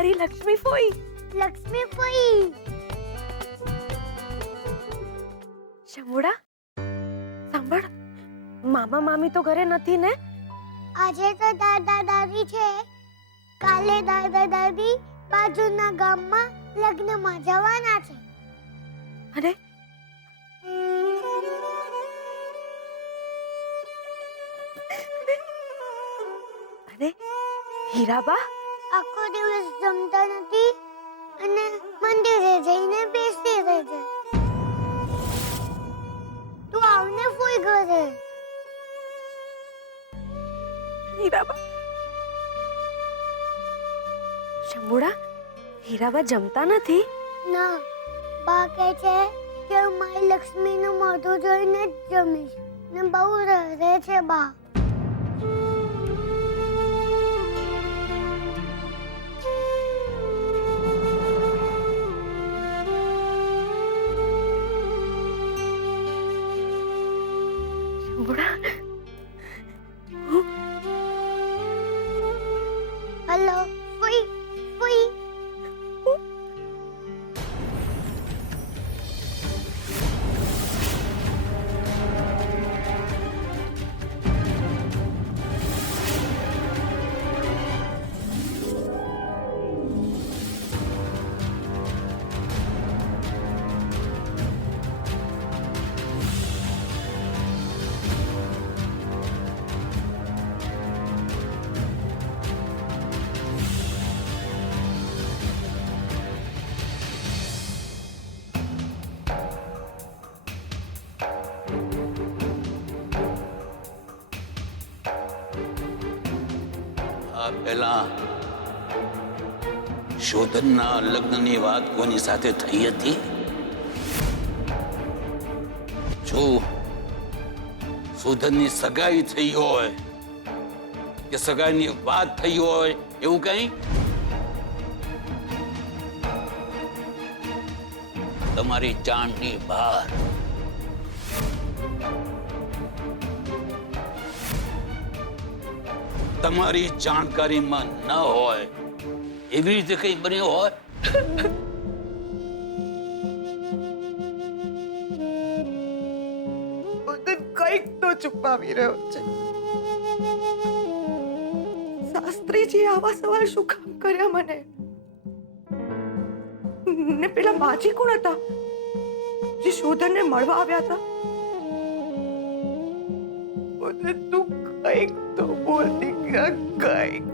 તારી લક્ષ્મી ફોઈ. લક્ષ્મી ફોઈ. શંભુડા, સાંભળ, મામા મામી તો ઘરે નથી ને? આજે તો દાદા દાદી છે. કાલે દાદા દાદી બાજુના ગામમાં લગ્નમાં જવાના છે. અને અને હીરાબા આખો દિવસ જમતા નથી અને મંદિરે જઈને બેસી રહે છે. તું આવને ફોઈ ઘરે. હીરાબા, શંભુડા, હીરાબા જમતા નથી? ના, બા કહે છે કે મારી લક્ષ્મીનું મોઢું જોઈને જ જમીશ ને બહુ રડે છે બા. શંભુડા, હેલો ફોઈ ફોઈ. પહેલા શોધનના લગ્નની વાત કોની સાથે થઈ હતી? જો શોધનની સગાઈ થઈ હોય કે સગાઈની વાત થઈ હોય એવું કઈ? તમારી જાણની બહાર. તમારી જાણકારીમાં ન હોય એવી રીતે કઈ બન્યું હોય? કઈક તો છુપાવી રહ્યો છે. શાસ્ત્રીજી આવા સવાલ શું કામ કર્યા મને? ને પેલા માજી કોણ હતા જે શોધનને મળવા આવ્યા હતા? મને તું કઈક તો બોલ દીકરા, કઈક.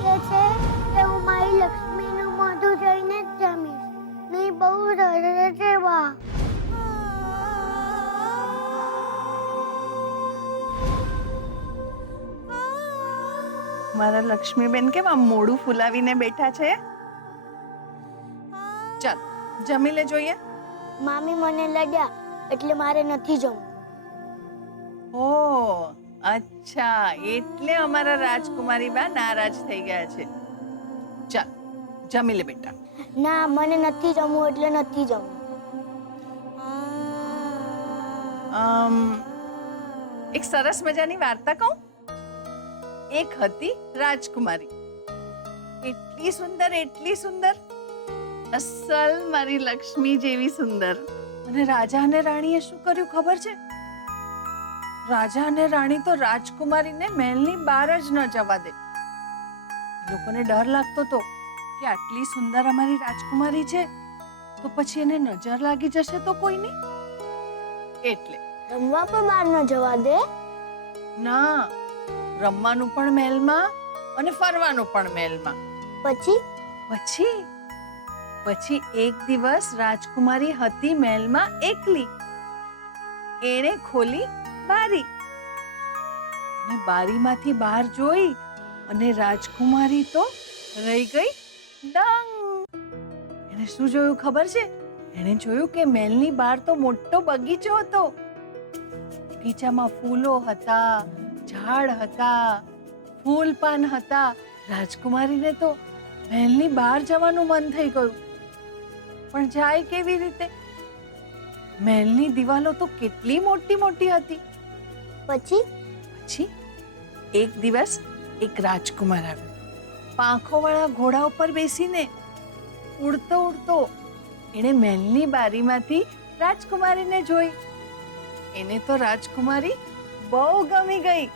કહે છે કે હું મારી લક્ષ્મીનું મોઢું જોઈને જ જમીશ. નહીં બહુ રડે છે બા. મારા લક્ષ્મીબેન કેમ આમ મોઢું ફૂલાવીને બેઠા છે? ચાલ જમી લે જોઈએ. મામી મને લડ્યા એટલે મારે નથી જમવું. ઓ અચ્છા, એટલે અમારા રાજકુમારી બા નારાજ થઈ ગયા છે. ચાલ જમી લે બેટા. ના, મને નથી જમવું એટલે નથી જમવું. એક સરસ મજાની વાર્તા કહું. એક હતી રાજકુમારી, એટલી સુંદર અસલ મારી લક્ષ્મી જેવી સુંદર. અને રાજા અને રાણીએ શું કર્યું ખબર છે? રાજા અને રાણી તો રાજકુમારીને મહેલની બહાર જ ન જવા દે. એ લોકોને ડર લાગતો હતો કે આટલી સુંદર અમારી રાજકુમારી છે તો પછી એને નજર લાગી જશે તો કોઈની. એટલે રમવા પણ બહાર ન જવા દે. ના, રમવાનું પણ મહેલમાં અને ફરવાનું પણ મહેલમાં. પછી પછી પછી એક દિવસ રાજકુમારી હતી મહેલમાં એકલી. એણે ખોલી બારી અને બારીમાંથી બહાર જોઈ અને રાજકુમારી તો રહી ગઈ દંગ. એને શું જોયું ખબર છે? એણે જોયું કે મહેલની બહાર તો મોટો બગીચો હતો. બગીચામાં ફૂલો હતા, ઝાડ હતા, ફૂલ પાન હતા. રાજકુમારીને તો મહેલની બહાર જવાનું મન થઈ ગયું, પણ જાય કેવી રીતે? મહેલની દિવાલો તો કેટલી મોટી મોટી હતી. પછી પછી એક દિવસ એક રાજકુમાર આવ્યો, પાંખોવાળા ઘોડા ઉપર બેસીને ઉડતો ઉડતો. એણે મહેલની બારીમાંથી રાજકુમારીને જોઈ. એને તો રાજકુમારી બહુ ગમી ગઈ.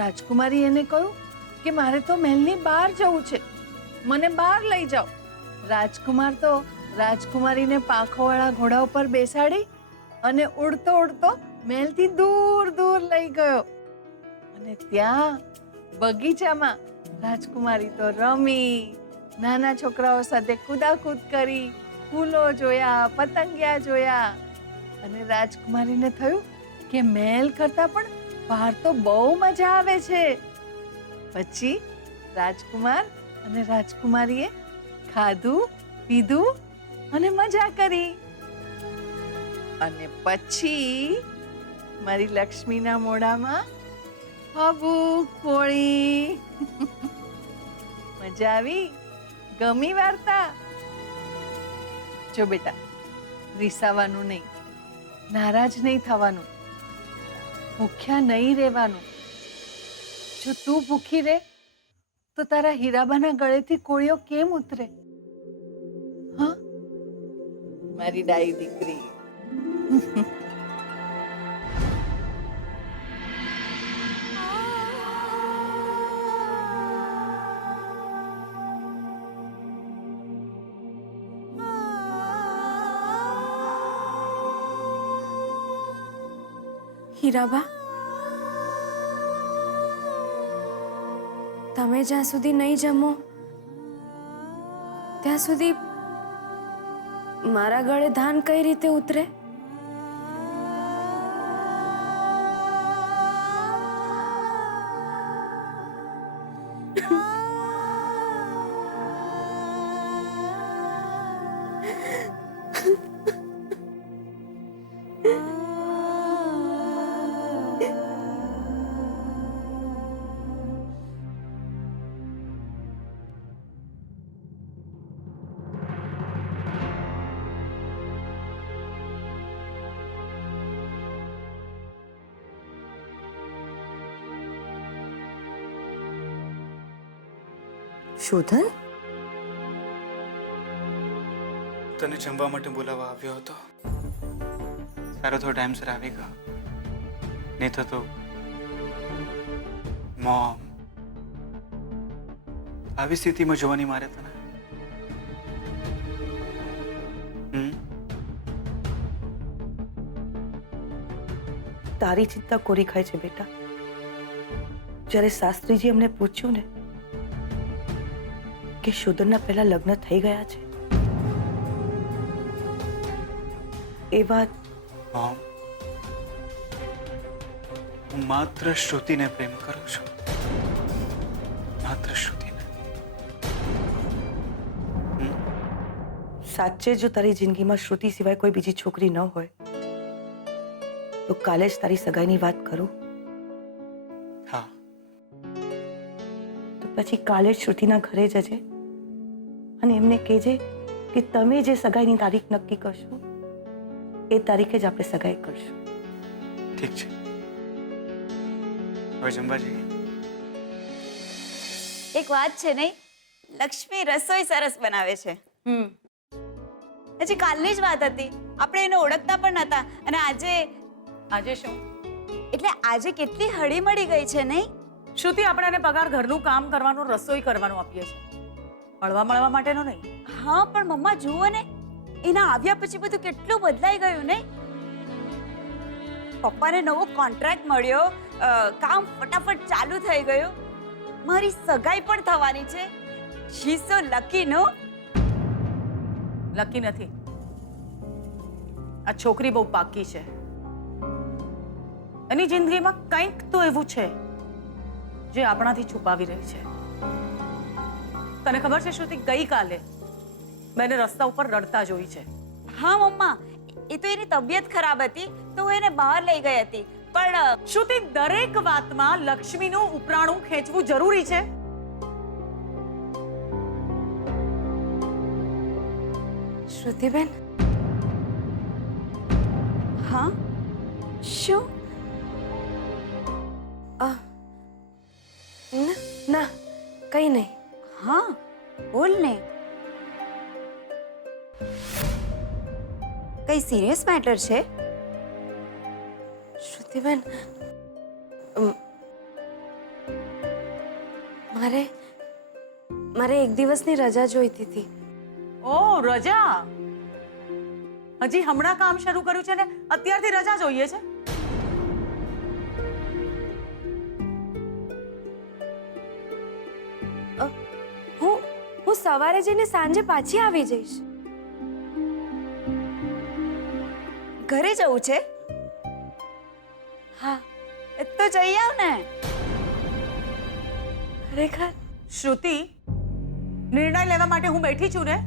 રાજકુમારી એને કહ્યું કે મારે તો મહેલની બહાર જવું છે, મને બહાર લઈ જાઓ. રાજકુમાર તો રાજકુમારીને પાંખોવાળા ઘોડા ઉપર બેસાડી અને ઉડતો ઉડતો મહેલથી દૂર દૂર લઈ ગયો. અને ત્યાં બગીચામાં રાજકુમારી તો રમી, નાના છોકરાઓ સાથે કૂદાકૂદ કરી, ફૂલો જોયા, પતંગિયા જોયા. અને રાજકુમારીને થયું કે મહેલ કરતાં પણ બહાર તો બહુ મજા આવે છે. પછી રાજકુમાર અને રાજકુમારીએ ખાધું, પીધું અને મજા કરી. અને પછી મારી લક્ષ્મીના મોઢામાં ભાવુક પોળી. મજા આવી? ગમી વાર્તા? જો બેટા, રીસાવાનું નહીં, નારાજ નહીં થવાનું, ભૂખ્યા નહીં રહેવાનું. જો તું ભૂખી રહે તો તારા હીરાબાના ગળેથી કોળિયો કેમ ઉતરે? હા, મારી ડાઈ દીકરી. હીરાબા, તમે જ્યાં સુધી નહીં જમો ત્યાં સુધી મારા ગળે ધાન કઈ રીતે ઉતરે? શોધન, તને જમવા માટે બોલાવવા આવ્યો હતો. સારો તો ટાઈમસર આવી ગયો. નહીં તો મોમ આવી સ્થિતિમાં જોવાની મારે તને. તારી ચિંતા કોરી ખાય છે બેટા. જ્યારે શાસ્ત્રીજી અમને પૂછ્યું ને કે શોધનના પહેલા લગ્ન થઈ ગયા છે, એ વાત મોમ, હું માત્ર શ્રુતિને પ્રેમ કરું છું. માત્ર શ્રુતિને. સાચે જો તારી જિંદગીમાં શ્રુતિ સિવાય કોઈ બીજી છોકરી ન હોય તો કાલે જ તારી સગાઈની વાત કરું. હા, તો પછી કાલે જ શ્રુતિના ઘરે જજે અને એમને કહેજે કે તમે જે સગાઈની તારીખ નક્કી કરશો એ તારીખે જ આપણે સગાઈ કરશું. ઠીક છે. હવે જમવા જઈએ. એક વાત છે નહીં, લક્ષ્મી રસોઈ સરસ બનાવે છે. હજી કાલની જ વાત હતી. આપણે એને ઓળખતા પણ નતા અને આજે શું એટલે આજે કેટલી હળી મળી ગઈ છે નહીં? શ્રુતિ, આપણે એને પગાર ઘરનું કામ કરવાનું, રસોઈ કરવાનું આપીએ છીએ, મળવા માટેનો નહીં. હા પણ મમ્મા જુઓ ને, એના આવ્યા પછી બધું કેટલું બદલાઈ ગયું નહીં? પપ્પાને નવો કોન્ટ્રાક્ટ મળ્યો, કામ ફટાફટ ચાલુ થઈ ગયું, મારી સગાઈ પણ થવાની છે. શી સો લકી નો. લકી નથી, આ છોકરી બહુ પાકી છે. એની જિંદગીમાં કંઈક તો એવું છે જે આપણાથી છુપાવી રહી છે. તને ખબર છે શ્રુતિ, ગઈકાલે મેં એને રસ્તા ઉપર રડતા જોઈ છે. હા મમ્મા, એ તો એની તબિયત ખરાબ હતી તો હું એને બહાર લઈ ગઈ હતી. પણ શ્રુતિ, દરેક વાતમાં લક્ષ્મીનું ઉપરાણું ખેંચવું જરૂરી છે? શ્રુતિબેન, હા શું? ના કઈ નહીં. હા બોલ ને, કઈ સિરિયસ મેટર છે? શ્રુતિબેન, મારે એક દિવસની રજા જોઈતી હતી. ઓ રજા! હજી હમણાં કામ શરૂ કર્યું છે ને અત્યારથી રજા જોઈએ છે? હું સવારે જઈને સાંજે પાછી આવી જઈશ. ઘરે જવું છે? હા. તો જઈ આવ ને. ખરેખર? શ્રુતિ, નિર્ણય લેવા માટે હું બેઠી છું ને.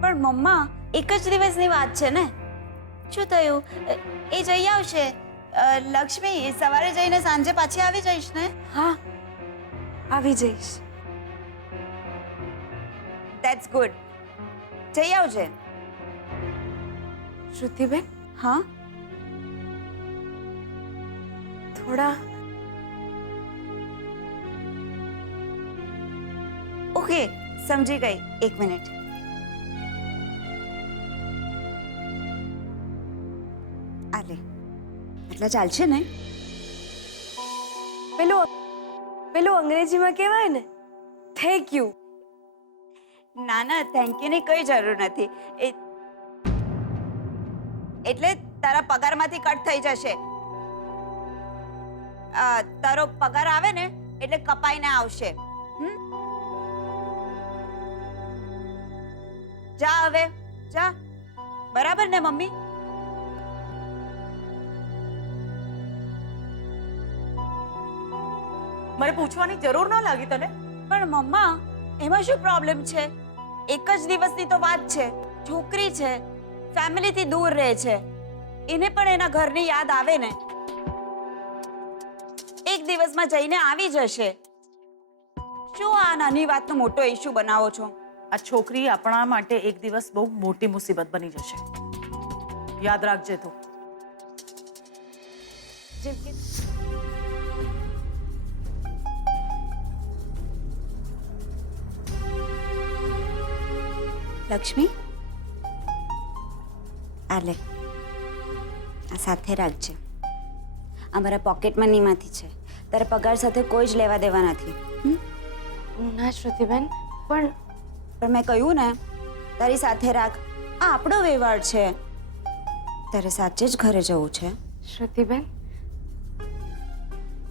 પણ મમ્મા, એક જ દિવસની વાત છે ને. શું થયું? એ જઈ આવશે. લક્ષ્મી, સવારે જઈને સાંજે પાછી આવી જઈશ ને? હા, આવી જઈશ. That's good. જઈ આવજે. શ્રુતિબેન, હા થોડા ઓકે, સમજી ગઈ. એક મિનિટ. આલે, આટલા ચાલશે ને? પેલું અંગ્રેજીમાં કહેવાય ને, થેન્ક યુ. ના ના, થેન્ક યુ ની કઈ જરૂર નથી. એટલે તારા પગારમાંથી કટ થઈ જશે. તારો પગાર આવે ને એટલે કપાઈને આવશે. જા હવે, જા. બરાબર ને મમ્મી? મને પૂછવાની જરૂર ન લાગી તને? પણ મમ્મા, એમાં શું પ્રોબ્લેમ છે? એક જ દિવસની તો વાત છે. છોકરી છે, ફેમિલીથી દૂર રહે છે, એને પણ એના ઘરની યાદ આવે ને. એક દિવસમાં જઈને આવી જશે. શું આ નાની વાતનો મોટો ઇશ્યુ બનાવો છો? આ છોકરી આપણા માટે એક દિવસ બહુ મોટી મુસીબત બની જશે. યાદ રાખજે તું. જેમ કે લક્ષ્મી, આ લે, આ સાથે રાખજે. આ મારા પોકેટ મનીમાંથી છે. તારા પગાર સાથે કોઈ જ લેવા દેવા નથી. ના શ્રુતિબેન, પણ મેં કહ્યું ને, તારી સાથે રાખ. આ આપણો વ્યવહાર છે. તારે સાચે જ ઘરે જવું છે? શ્રુતિબેન,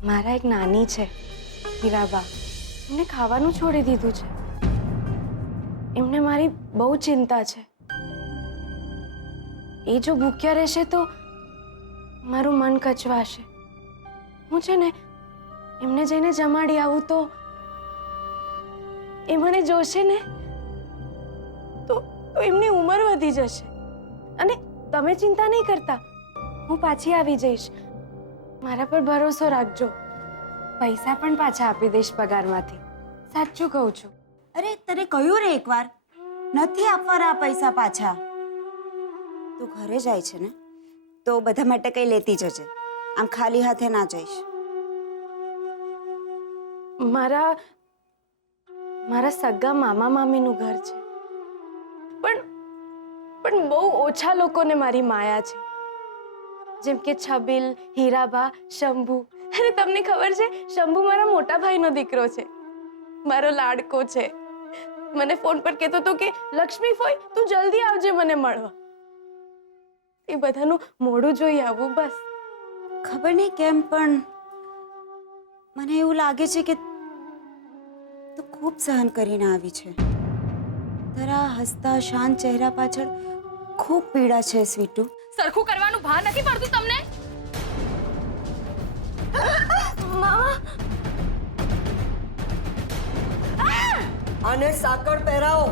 મારા એક નાની છે, હીરાબા. એમને ખાવાનું છોડી દીધું છે. એમને મારી બહુ ચિંતા છે. એ જો ભૂખ્યા રહેશે તો મારું મન કચવાશે. હું છે ને એમને જઈને જમાડી આવું તો એ મને જોશે ને તો એમની ઉંમર વધી જશે. અને તમે ચિંતા નહીં કરતા, હું પાછી આવી જઈશ. મારા પર ભરોસો રાખજો. પૈસા પણ પાછા આપી દઈશ પગારમાંથી. સાચું કહું છું. અરે, તને કહ્યું ને એકવાર, નથી આપવાના આ પૈસા પાછા. તું ઘરે જાય છે ને તો બધા માટે કંઈ લેતી જજે. આમ ખાલી હાથે ના જઈશ. મારા સગા મામા મામીનું ઘર છે, પણ પણ બહુ ઓછા લોકોને મારી માયા છે, જેમ કે છબીલ, હીરાબા, શંભુ. અને તમને ખબર છે, શંભુ મારા મોટા ભાઈનો દીકરો છે, મારો લાડકો છે. મને ફોન પર કહેતો હતો કે લક્ષ્મી ફોઈ તું જલ્દી આવજે મને મળવા. એ બધાનું મોઢું જોઈ આવું બસ. ખબર નહીં કેમ પણ મને એવું લાગે છે કે તું ખૂબ સહન કરીને આવી છે. તારા હસતા શાંત ચહેરા પાછળ ખૂબ પીડા છે સ્વીટુ. સરખું કરવાનું ભાન નથી પડતું તમને? આને સાકળ પહેરાવો.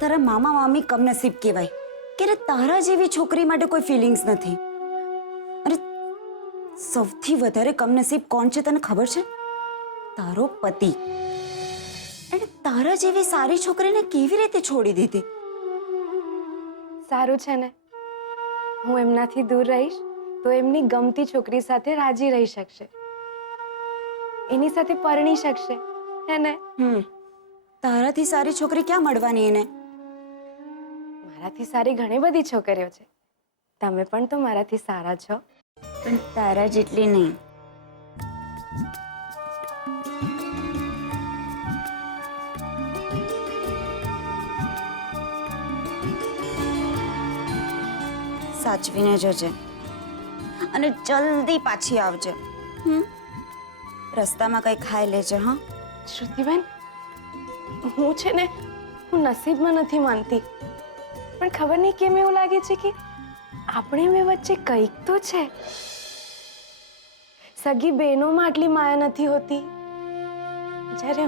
તારા મામા મામી કમનસીબ કહેવાય કે તારા જેવી છોકરી માટે કોઈ ફિલિંગ્સ નથી. અરે સૌથી વધારે કમનસીબ કોણ છે તને ખબર છે? તારો પતિ. એને તારા જેવી સારી છોકરીને કેવી રીતે છોડી દીધી? સારું છે ને, હું એમનાથી દૂર રહીશ તો એમની ગમતી છોકરી સાથે રાજી રહી શકશે, એની સાથે પરણી શકશે, હે ને? તારાથી સારી છોકરી ક્યાં મળવાની એને? મારાથી સારી ઘણી બધી છોકરીઓ છે. તમે પણ તો મારાથી સારા છો. પણ તારા જેટલી નહીં. સાચવીને જજે અને જલ્દી પાછી આવજે. રસ્તામાં કંઈ ખાઈ લેજે. હા શ્રુતિબેન, હું છે ને, હું નસીબમાં નથી માનતી, પણ ખબર નહીં કેમ એવું લાગે છે કે આપણે બે વચ્ચે કંઈક તો છે. સગી બહેનોમાં આટલી માયા નથી હોતી, જ્યારે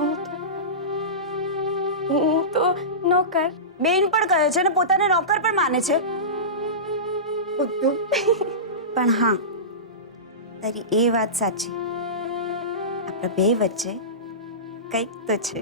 હું તો નોકર. બેન પણ કહે છે ને પોતાને નોકર પણ માને છે. બધું પણ હા, તારી એ વાત સાચી, આપણા બે વચ્ચે કંઈક તો છે.